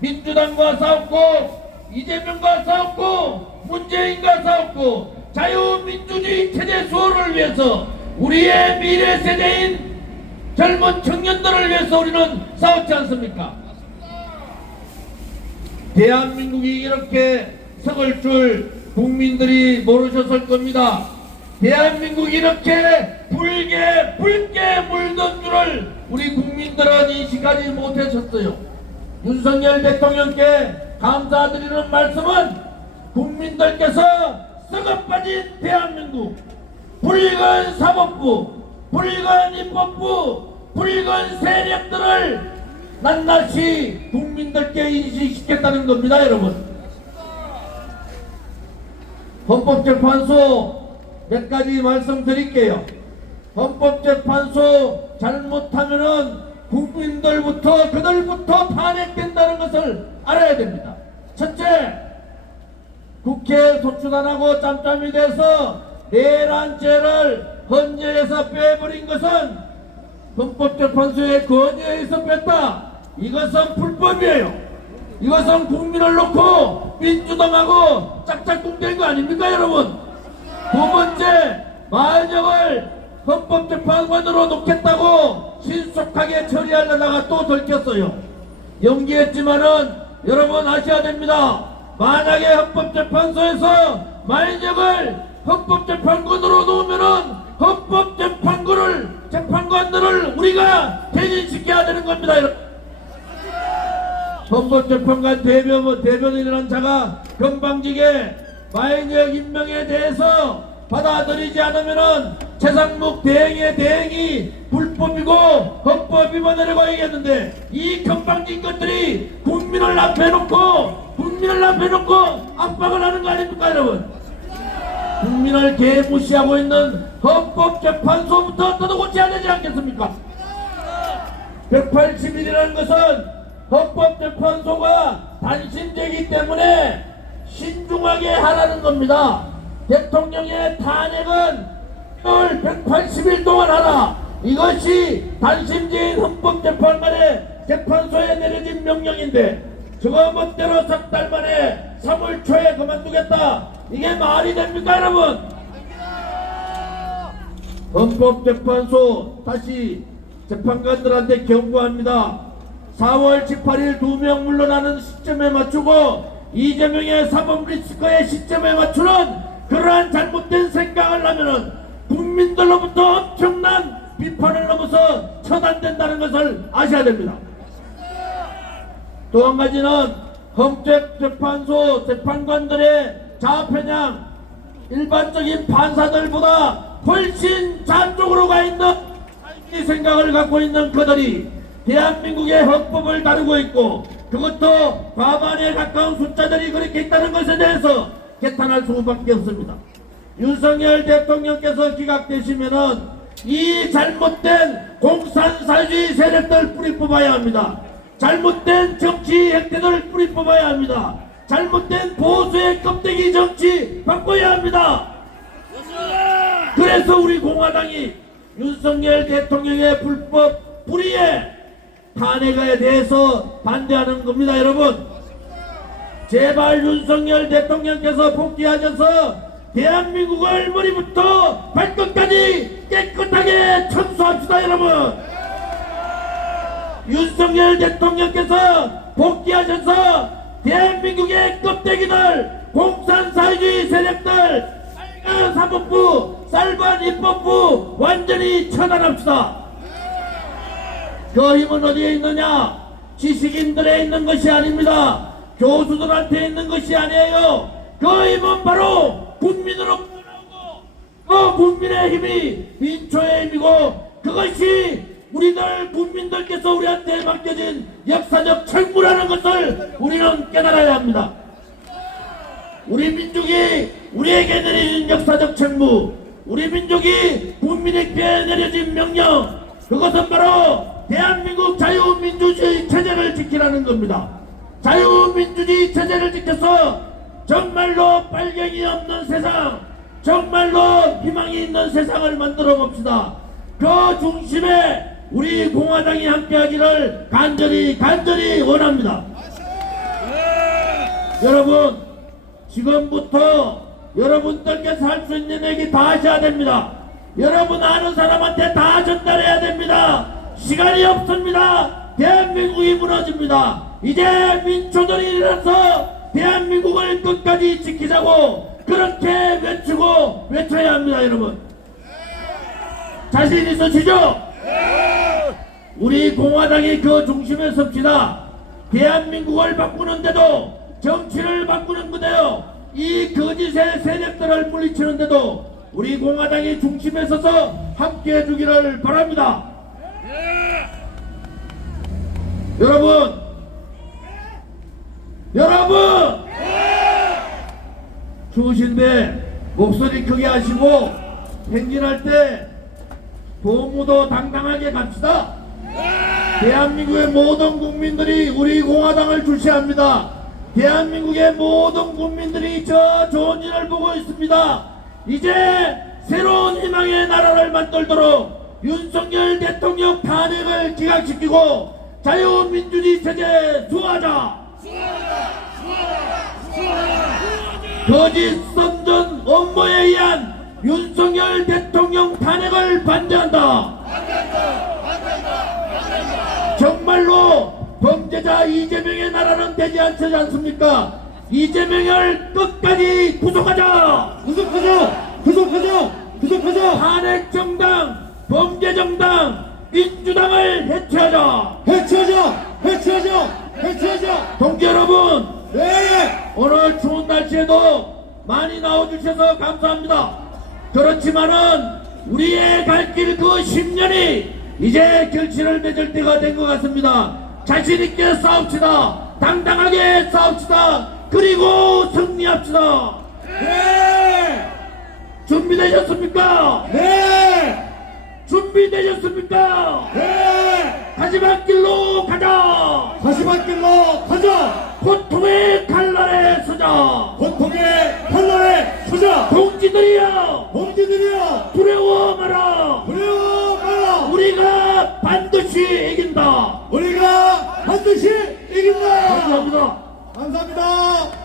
민주당과 싸웠고 이재명과 싸웠고 문재인과 싸웠고 자유민주주의 체제 수호를 위해서 우리의 미래 세대인 젊은 청년들을 위해서 우리는 싸웠지 않습니까? 대한민국이 이렇게 서글 줄 국민들이 모르셨을 겁니다. 대한민국이 이렇게 붉게 붉게 물던 줄을 우리 국민들은 인식하지 못하셨어요. 윤석열 대통령께 감사드리는 말씀은 국민들께서 썩어 빠진 대한민국 붉은 사법부, 붉은 입법부, 붉은 세력들을 낱낱이 국민들께 인식시켰다는 겁니다, 여러분. 헌법재판소 몇 가지 말씀드릴게요. 헌법재판소 잘못하면은 국민들부터 그들부터 탄핵된다는 것을 알아야 됩니다. 첫째, 국회 소추단하고 짬짬이 돼서 내란죄를 헌재에서 빼버린 것은 헌법재판소의 건의에서 뺐다. 이것은 불법이에요. 이것은 국민을 놓고 민주당하고 짝짝꿍 된 거 아닙니까 여러분? 두 번째 마은영을 헌법재판관으로 놓겠다고 신속하게 처리하려다가 또 들켰어요. 연기했지만은 여러분 아셔야 됩니다. 만약에 헌법재판소에서 마은영을 헌법재판관으로 놓으면은 헌법재판관을 재판관들을 우리가 퇴진시켜야 되는 겁니다. 헌법재판관 대변, 대변인이라는 자가 건방지게 마인역 임명에 대해서 받아들이지 않으면은 최상목 대행의 대행이 불법이고 헌법 위반이라고 얘기했는데 이 건방진 것들이 국민을 앞에 놓고 국민을 앞에 놓고 압박을 하는 거 아닙니까 여러분? 국민을 개무시하고 있는 헌법재판소부터 뜯어고쳐야 되지 않겠습니까? 180일이라는 것은 헌법재판소가 단신제이기 때문에 신중하게 하라는 겁니다. 대통령의 탄핵은 180일 동안 하라. 이것이 단신제인 헌법재판관의 재판소에 내려진 명령인데 저거 멋대로 석 달 만에 3월 초에 그만두겠다. 이게 말이 됩니까 여러분? 헌법재판소 다시 재판관들한테 경고합니다. 4월 18일 두 명 물러나는 시점에 맞추고 이재명의 사법 리스크의 시점에 맞추는 그러한 잘못된 생각을 하면은 국민들로부터 엄청난 비판을 넘어서 처단된다는 것을 아셔야 됩니다. 또 한 가지는 헌법재판소 재판관들의 자편향 일반적인 판사들보다 훨씬 좌쪽으로 가 있는 이 생각을 갖고 있는 그들이 대한민국의 헌법을 다루고 있고 그것도 과반에 가까운 숫자들이 그렇게 있다는 것에 대해서 개탄할 수밖에 없습니다. 윤석열 대통령께서 기각되시면은 이 잘못된 공산사주의 세력들 뿌리 뽑아야 합니다. 잘못된 정치 행태들 뿌리 뽑아야 합니다. 잘못된 보수의 껍데기 정치 바꿔야 합니다. 그래서 우리 공화당이 윤석열 대통령의 불법 불의에 탄핵에 대해서 반대하는 겁니다, 여러분. 제발 윤석열 대통령께서 복귀하셔서 대한민국을 머리부터 발끝까지 깨끗하게 청소합시다, 여러분. 윤석열 대통령께서 복귀하셔서 대한민국의 껍데기들, 공산사회주의 세력들, 빨간 사법부, 쌀반 입법부 완전히 처단합시다. 그 힘은 어디에 있느냐? 지식인들에 있는 것이 아닙니다. 교수들한테 있는 것이 아니에요. 그 힘은 바로 국민으로 나오고 그 국민의 힘이 민초의 힘이고 그것이 우리들 국민들께서 우리한테 맡겨진 역사적 책무라는 것을 우리는 깨달아야 합니다. 우리 민족이 우리에게 내려진 역사적 책무, 우리 민족이 국민에게 내려진 명령, 그것은 바로 대한민국 자유민주주의 체제를 지키라는 겁니다. 자유민주주의 체제를 지켜서 정말로 빨갱이 없는 세상, 정말로 희망이 있는 세상을 만들어 봅시다. 그 중심에 우리 공화당이 함께하기를 간절히 간절히 원합니다. 여러분 지금부터 여러분들께서 할 수 있는 얘기 다 하셔야 됩니다. 여러분 아는 사람한테 다 전달해야 됩니다. 시간이 없습니다. 대한민국이 무너집니다. 이제 민초들이 일어나서 대한민국을 끝까지 지키자고 그렇게 외치고 외쳐야 합니다, 여러분. 자신 있으시죠? 우리 공화당이 그 중심에 섭시다. 대한민국을 바꾸는데도 정치를 바꾸는 그대요. 이 거짓의 세력들을 물리치는데도 우리 공화당이 중심에 서서 함께 해 주기를 바랍니다. 여러분, 여러분, 추우신데 목소리 크게 하시고 행진할 때 도무도 당당하게 갑시다. 대한민국의 모든 국민들이 우리 공화당을 주시합니다. 대한민국의 모든 국민들이 저 좋은 일을 보고 있습니다. 이제 새로운 희망의 나라를 만들도록 윤석열 대통령 탄핵을 기각시키고 자유민주주의 체제 수호하자. 거짓 선전 업무에 의한 윤석열 대통령 탄핵을 반대한다. 정말로 범죄자 이재명의 나라는 되지 않지 않습니까? 이재명을 끝까지 구속하자. 구속하자! 구속하자! 구속하자! 탄핵 정당, 범죄 정당, 민주당을 해체하자. 해체하자! 해체하자! 해체하자! 동지 여러분, 네! 오늘 추운 날씨에도 많이 나와주셔서 감사합니다. 그렇지만은 우리의 갈 길 그 10년이 이제 결실을 맺을 때가 된 것 같습니다. 자신있게 싸웁시다. 당당하게 싸웁시다. 그리고 승리합시다. 네! 준비되셨습니까? 네! 준비되셨습니까? 네! 마지막 길로 가자. 다시만 길로 가자! 고통의 칼날에 서자. 고통의 판단에 서자! 동지들이여 범죄들이여! 두려워 마라. 두려워 마라! 우리가 반드시 이긴다. 우리가 반드시 이긴다! 감사합니다. 감사합니다!